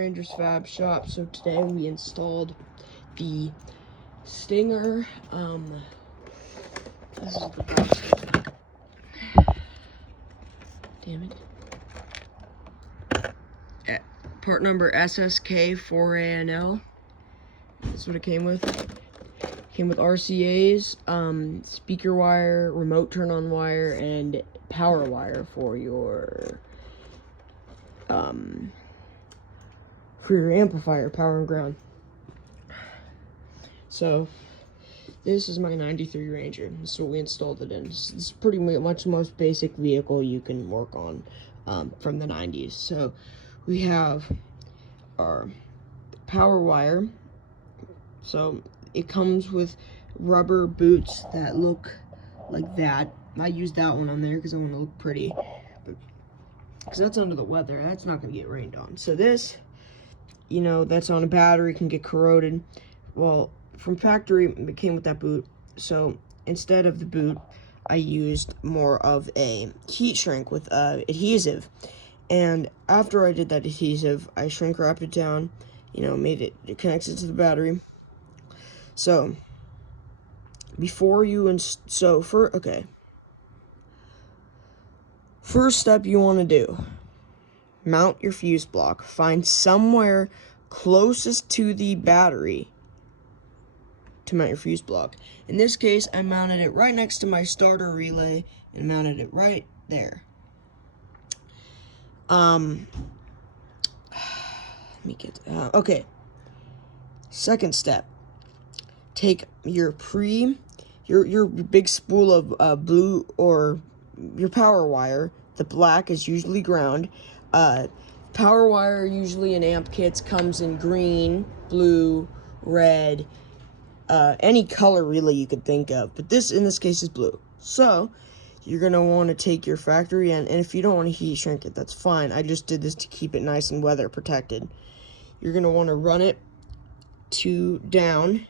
Rangers Fab Shop. So today we installed the Stinger. This is the box. Damn it. Part number SSK4ANL. That's what it came with. Came with RCAs, speaker wire, remote turn-on wire, and power wire for your amplifier, power and ground. So this is my 93 Ranger. This is what we installed it in. It's pretty much the most basic vehicle you can work on from the 90s. So we have our power wire. So it comes with rubber boots that look like that. I used that one on there because I want to look pretty. Because that's under the weather. That's not going to get rained on. So this, you know, that's on a battery, can get corroded. Well, from factory, it came with that boot. So instead of the boot, I used more of a heat shrink with adhesive. And after I did that adhesive, I shrink wrapped it down, you know, it connects it to the battery. So before you first step you want to do, mount your fuse block. Find somewhere closest to the battery to mount your fuse block. In this case, I mounted it right next to my starter relay and mounted it right there. Okay. Second step. Take your big spool of blue, or your power wire. The black is usually ground. Power wire usually in amp kits comes in green, blue, red, any color really you could think of. But this, in this case, is blue. So you're gonna want to take your factory end, and if you don't want to heat shrink it, that's fine. I just did this to keep it nice and weather protected. You're gonna want to run it down.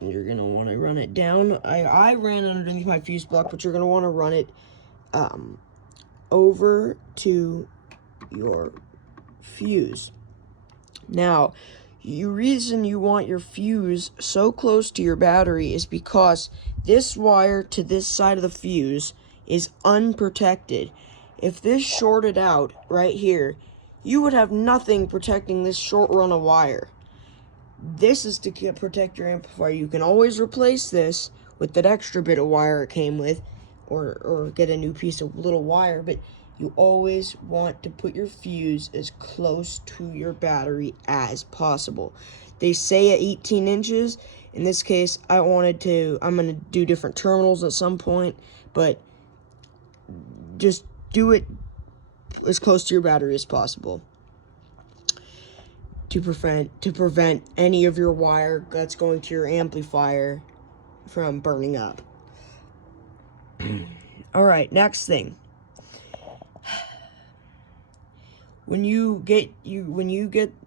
You're gonna want to run it down. I ran it underneath my fuse block, but you're gonna want to run it over to your fuse. Now, the reason you want your fuse so close to your battery is because this wire to this side of the fuse is unprotected. If this shorted out right here, you would have nothing protecting this short run of wire. This is to protect your amplifier. You can always replace this with that extra bit of wire it came with, or get a new piece of little wire, but you always want to put your fuse as close to your battery as possible. They say at 18 inches. In this case, I'm going to do different terminals at some point, but just do it as close to your battery as possible to prevent any of your wire that's going to your amplifier from burning up. All right, next thing. When you get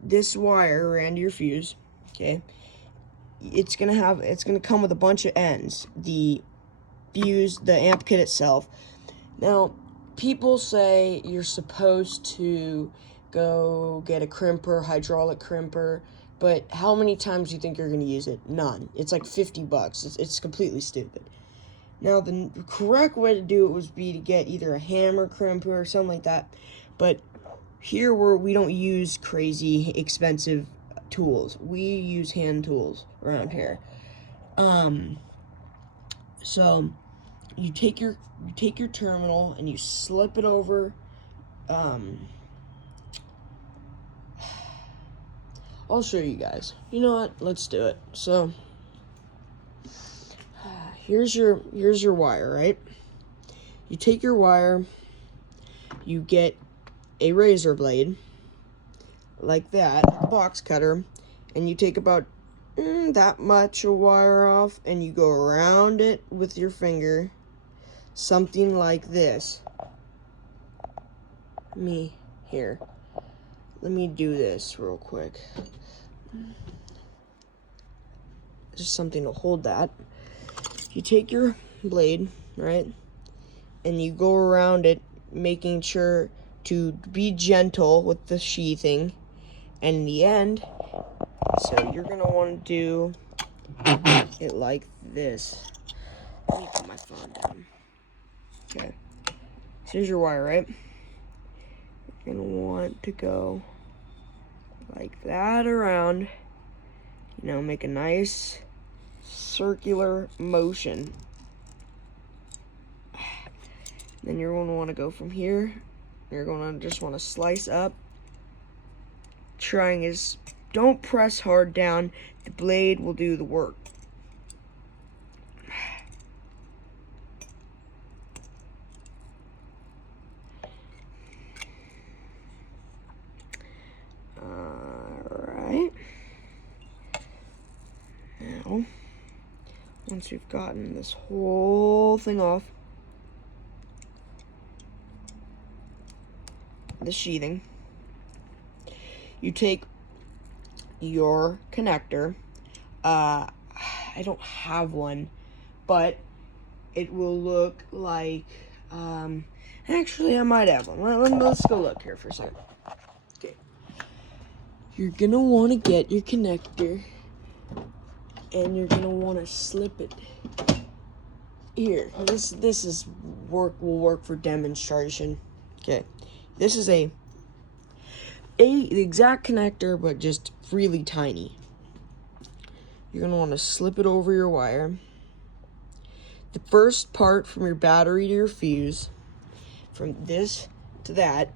this wire around your fuse, okay, it's gonna come with a bunch of ends. The fuse, the amp kit itself. Now, people say you're supposed to go get a crimper, hydraulic crimper, but how many times do you think you're gonna use it? None. It's like $50. It's completely stupid. Now, the correct way to do it would be to get either a hammer crimper or something like that, but here we don't use crazy expensive tools. We use hand tools around here. So you take your terminal and you slip it over. I'll show you guys. You know what? Let's do it. So here's your wire, right? You take your wire, you get a razor blade like that, a box cutter, and you take about that much of wire off, and you go around it with your finger, something like this. Let me do this real quick. Just something to hold that. You take your blade, right, and you go around it, making sure to be gentle with the sheathing, And in the end, so you're gonna want to do it like this. Let me put my phone down. Okay. So here's your wire, right? You're gonna want to go like that around. You know, make a nice circular motion. Then you're going to want to go from here. You're going to just want to slice up. Trying is, don't press hard down. The blade will do the work. Alright. Now, once we've gotten this whole thing off, the sheathing, you take your connector. I don't have one, but it will look like, actually I might have one. Let's go look here for a second. Okay. You're gonna want to get your connector, and you're gonna want to slip it here. This will work for demonstration. Okay. This is the exact connector, but just really tiny. You're going to want to slip it over your wire. The first part from your battery to your fuse, from this to that,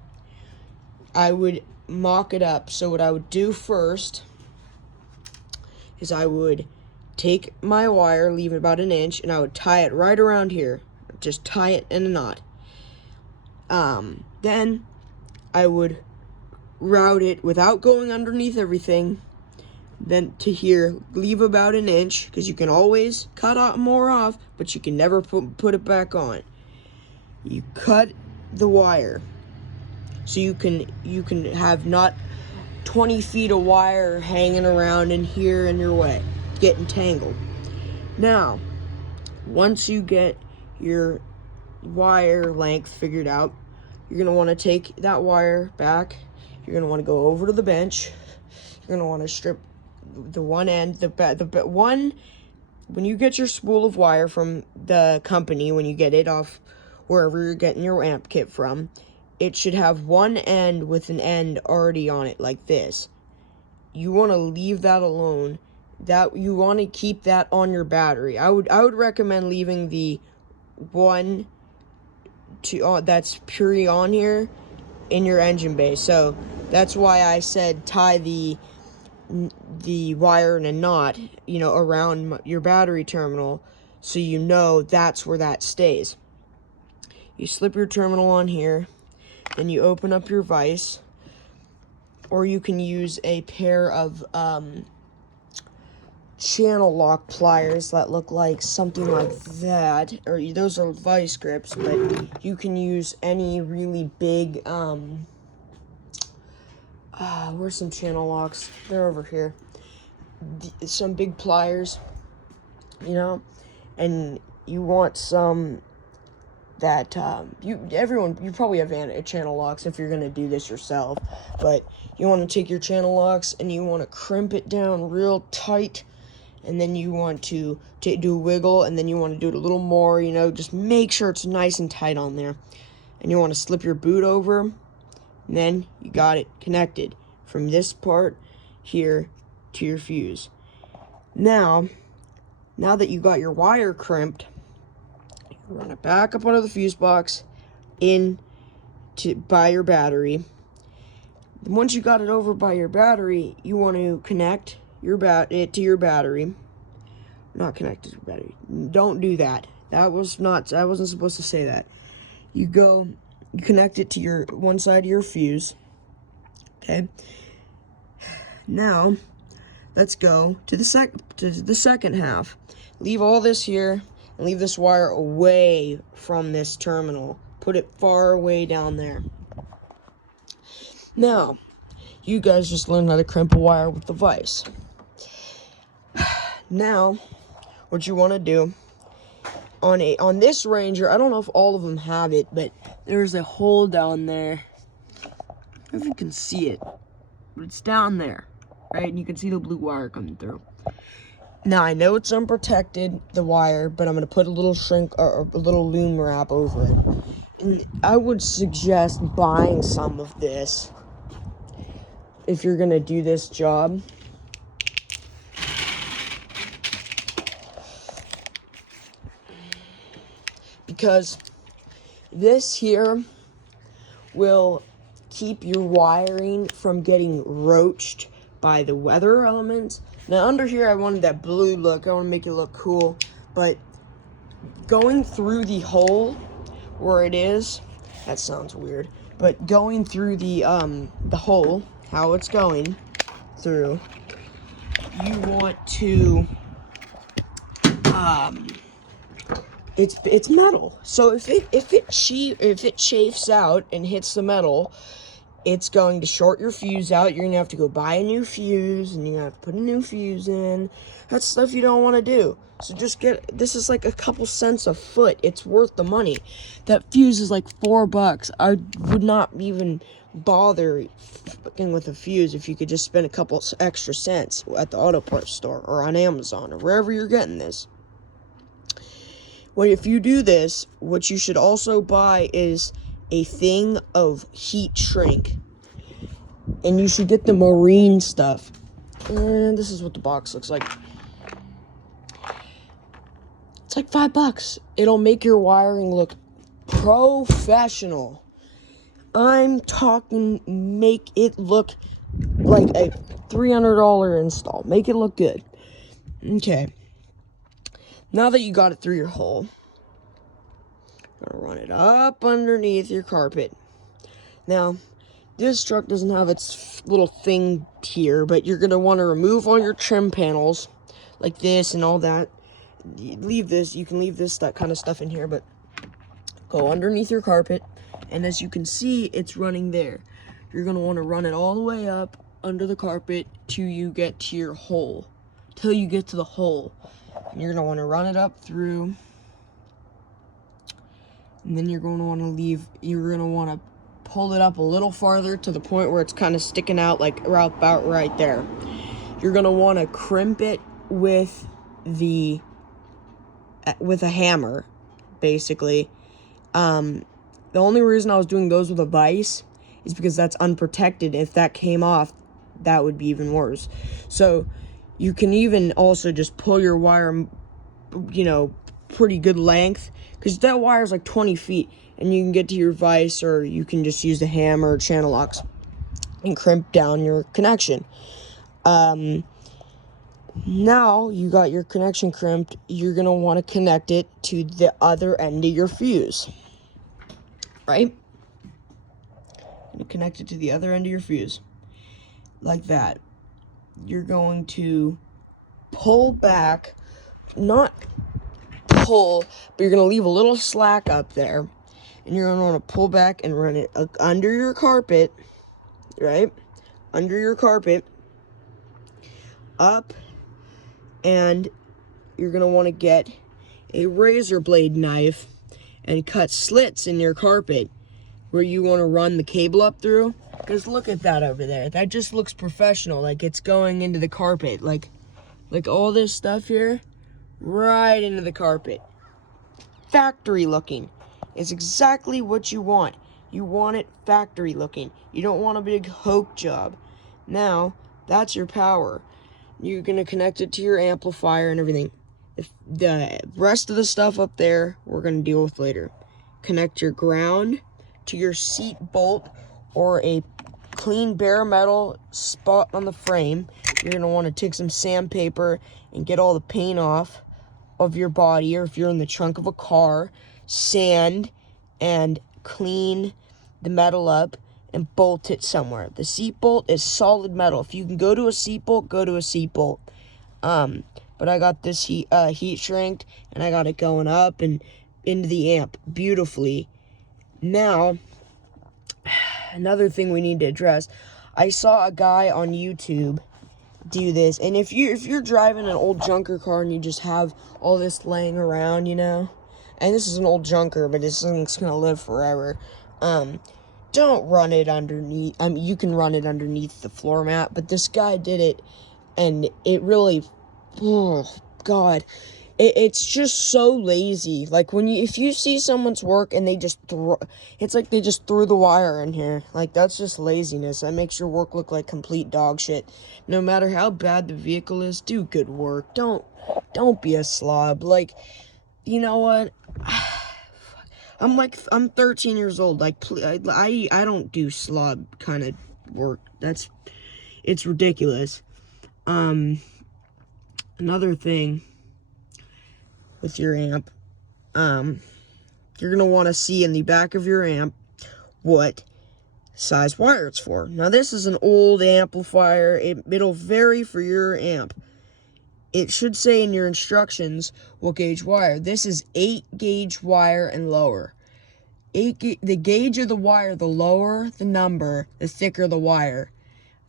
I would mock it up. So what I would do first is I would take my wire, leave it about 1 inch, and I would tie it right around here. Just tie it in a knot. Then I would route it without going underneath everything. Then to here, leave about 1 inch, because you can always cut out more off, but you can never put it back on. You cut the wire, so you can have not 20 feet of wire hanging around in here in your way, getting tangled. Now, once you get your wire length figured out, you're going to want to take that wire back. You're going to want to go over to the bench. You're going to want to strip the one end, the one, when you get your spool of wire from the company, when you get it off wherever you're getting your amp kit from, it should have one end with an end already on it like this. You want to leave that alone. That you want to keep that on your battery. I would recommend leaving the one that's purely on here in your engine bay. So that's why I said tie the wire in a knot, you know, around your battery terminal, so you know that's where that stays. You slip your terminal on here, then you open up your vise, or you can use a pair of channel lock pliers that look like something like that, or those are vice grips, but you can use any really big where's some channel locks? They're over here. Some big pliers, you know, and you want some that you probably have channel locks if you're gonna do this yourself, but you want to take your channel locks and you want to crimp it down real tight, and then you want to do a wiggle, and then you want to do it a little more, you know, just make sure it's nice and tight on there, and you want to slip your boot over, and then you got it connected from this part here to your fuse. Now that you got your wire crimped, you run it back up under the fuse box by your battery. Once you got it over by your battery, you want to connect it to your battery. Not connected to your battery. Don't do that. I wasn't supposed to say that. You connect it to your one side of your fuse. Okay. Now, let's go to the second half. Leave all this here and leave this wire away from this terminal. Put it far away down there. Now, you guys just learned how to crimp a wire with the vise. Now, what you want to do on this Ranger, I don't know if all of them have it, but there's a hole down there. I don't know if you can see it. but it's down there, right? And you can see the blue wire coming through. Now, I know it's unprotected, the wire, but I'm going to put a little shrink or a little loom wrap over it. And I would suggest buying some of this if you're going to do this job. Because this here will keep your wiring from getting roached by the weather elements. Now under here I wanted that blue look, I want to make it look cool, but going through the hole where it is, that sounds weird, but going through the hole, how it's going through, you want to it's metal. So if it chafes out and hits the metal, it's going to short your fuse out. You're gonna have to go buy a new fuse, and you're gonna have to put a new fuse in. That's stuff you don't want to do. So just this is like a couple cents a foot. It's worth the money. That fuse is like $4. I would not even bother fucking with a fuse if you could just spend a couple extra cents at the auto parts store or on Amazon or wherever you're getting this. Well, if you do this, what you should also buy is a thing of heat shrink. And you should get the marine stuff. And this is what the box looks like. It's like $5. It'll make your wiring look professional. I'm talking make it look like a $300 install. Make it look good. Okay. Now that you got it through your hole, you're gonna run it up underneath your carpet. Now, this truck doesn't have its little thing here, but you're gonna want to remove all your trim panels, like this and all that. Leave this, you can leave that kind of stuff in here, but go underneath your carpet, and as you can see, it's running there. You're gonna want to run it all the way up under the carpet till you get to your hole, till you get to the hole. And you're gonna want to run it up through, and then you're going to want to pull it up a little farther to the point where it's kind of sticking out, like about right there. You're gonna want to crimp it with a hammer, basically. The only reason I was doing those with a vise is because that's unprotected. If that came off, that would be even worse. So you can even also just pull your wire, pretty good length, because that wire is like 20 feet, and you can get to your vise, or you can just use the hammer or channel locks and crimp down your connection. Now you got your connection crimped, you're gonna want to connect it to the other end of your fuse, right? You connect it to the other end of your fuse, like that. You're going to pull back, not pull, but you're going to leave a little slack up there, and you're going to want to pull back and run it under your carpet, right? Under your carpet, up, and you're going to want to get a razor blade knife and cut slits in your carpet where you want to run the cable up through. Because look at that over there. That just looks professional, like it's going into the carpet. Like all this stuff here, right into the carpet. Factory looking. It's exactly what you want. You want it factory looking. You don't want a big hoke job. Now, that's your power. You're going to connect it to your amplifier and everything. If the rest of the stuff up there, we're going to deal with later. Connect your ground to your seat bolt or a clean bare metal spot on the frame. You're going to want to take some sandpaper and get all the paint off of your body, or if you're in the trunk of a car, sand and clean the metal up and bolt it somewhere. The seat bolt is solid metal. If you can go to a seat bolt, go to a seat bolt. But I got this heat shrinked, and I got it going up and into the amp beautifully. Now, another thing we need to address. I saw a guy on YouTube do this, and if you're driving an old junker car and you just have all this laying around, and this is an old junker, but this thing's gonna live forever. don't run it underneath. I mean, you can run it underneath the floor mat, but this guy did it, and it really, oh God, it's just so lazy. Like if you see someone's work and they just it's like they just threw the wire in here. Like, that's just laziness. That makes your work look like complete dog shit. No matter how bad the vehicle is, do good work. Don't be a slob. Like, you know what? I'm 13 years old. Like, I don't do slob kind of work. It's ridiculous. Another thing with your amp, you're gonna want to see in the back of your amp what size wire it's for. Now, this is an old amplifier. It'll vary for your amp. It should say in your instructions what gauge wire. This is 8 gauge wire and lower. The gauge of the wire, the lower the number, the thicker the wire.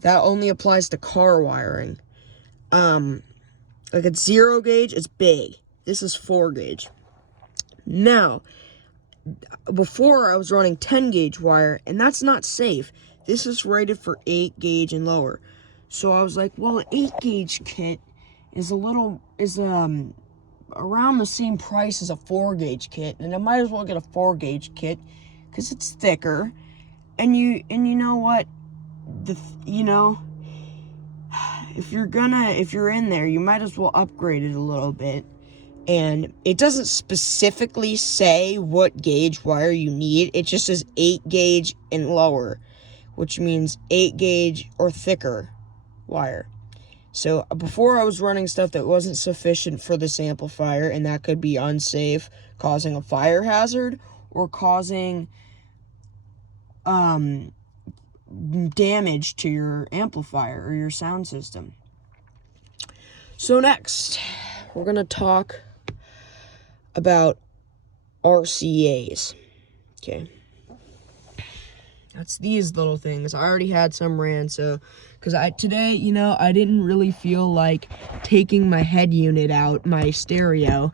That only applies to car wiring. Like, it's 0 gauge, it's big. This is 4 gauge. Now, before I was running 10 gauge wire, and that's not safe. This is rated for 8 gauge and lower. So I was like, well, an 8 gauge kit is around the same price as a 4 gauge kit, and I might as well get a 4 gauge kit because it's thicker. And you know what? If you're in there, you might as well upgrade it a little bit. And it doesn't specifically say what gauge wire you need. It just says 8 gauge and lower, which means 8 gauge or thicker wire. So before, I was running stuff that wasn't sufficient for this amplifier, and that could be unsafe, causing a fire hazard or causing damage to your amplifier or your sound system. So next, we're going to talk about RCAs. Okay. That's these little things. I already had some ran, so because today, I didn't really feel like taking my head unit out, my stereo,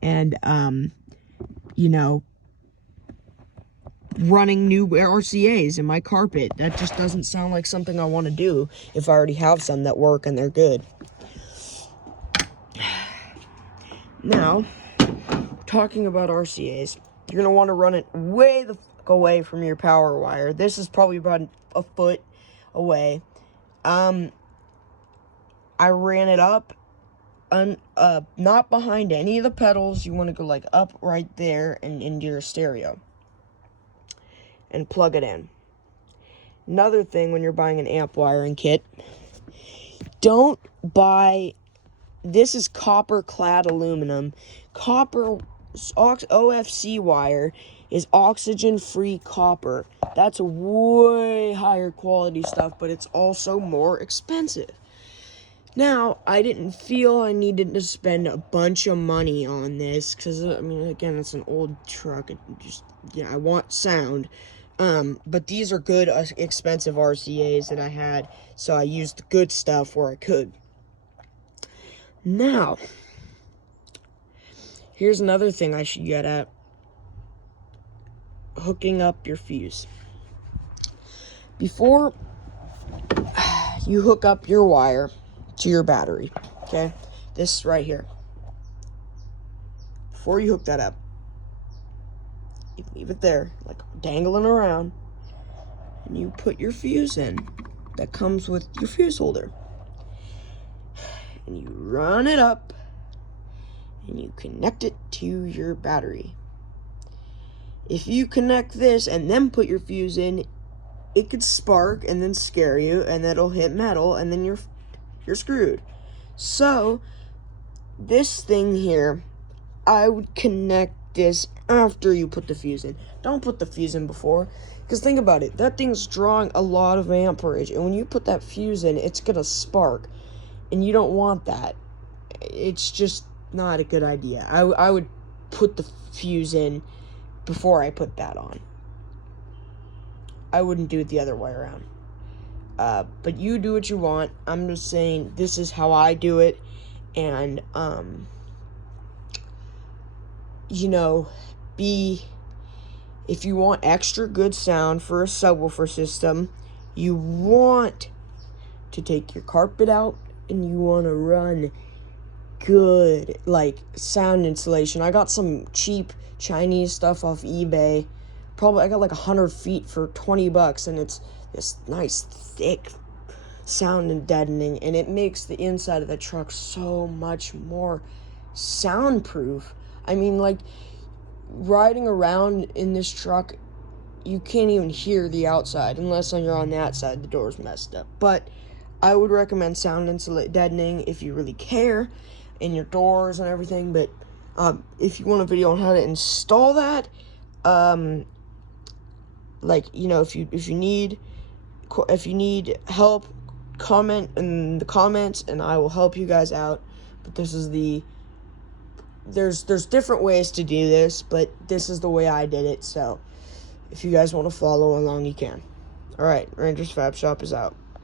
and running new RCAs in my carpet. That just doesn't sound like something I want to do if I already have some that work and they're good. Now, talking about RCAs, you're going to want to run it way the fuck away from your power wire. This is probably about a foot away. I ran it up, not behind any of the pedals. You want to go like up right there and into your stereo and plug it in. Another thing when you're buying an amp wiring kit, don't buy, this is copper clad aluminum. Copper OFC wire is oxygen-free copper. That's way higher quality stuff, but it's also more expensive. Now, I didn't feel I needed to spend a bunch of money on this, because, again, it's an old truck. I want sound. But these are good, expensive RCAs that I had, so I used the good stuff where I could. Now, here's another thing I should get at. Hooking up your fuse. Before you hook up your wire to your battery, okay? This right here. Before you hook that up, you leave it there, like dangling around, and you put your fuse in that comes with your fuse holder. And you run it up, and you connect it to your battery. If you connect this and then put your fuse in, it could spark and then scare you, and it'll hit metal, and then you're screwed. So, this thing here, I would connect this after you put the fuse in. Don't put the fuse in before, because think about it, that thing's drawing a lot of amperage, and when you put that fuse in, it's gonna spark, and you don't want that. It's just not a good idea. I would put the fuse in before I put that on. I wouldn't do it the other way around. But you do what you want. I'm just saying this is how I do it, and be if you want extra good sound for a subwoofer system, you want to take your carpet out and you want to run good like sound insulation. I got some cheap Chinese stuff off eBay. Probably I got like 100 feet for $20, and it's this nice thick sound and deadening, and it makes the inside of the truck so much more soundproof. I mean, like, riding around in this truck, you can't even hear the outside unless you're on that side, the door's messed up. But I would recommend sound deadening if you really care in your doors and everything. But if you want a video on how to install that, like, you know, if you need help, comment in the comments and I will help you guys out. But this is there's different ways to do this, but this is the way I did it. So if you guys want to follow along, you can. All right, Rangers Fab Shop is out.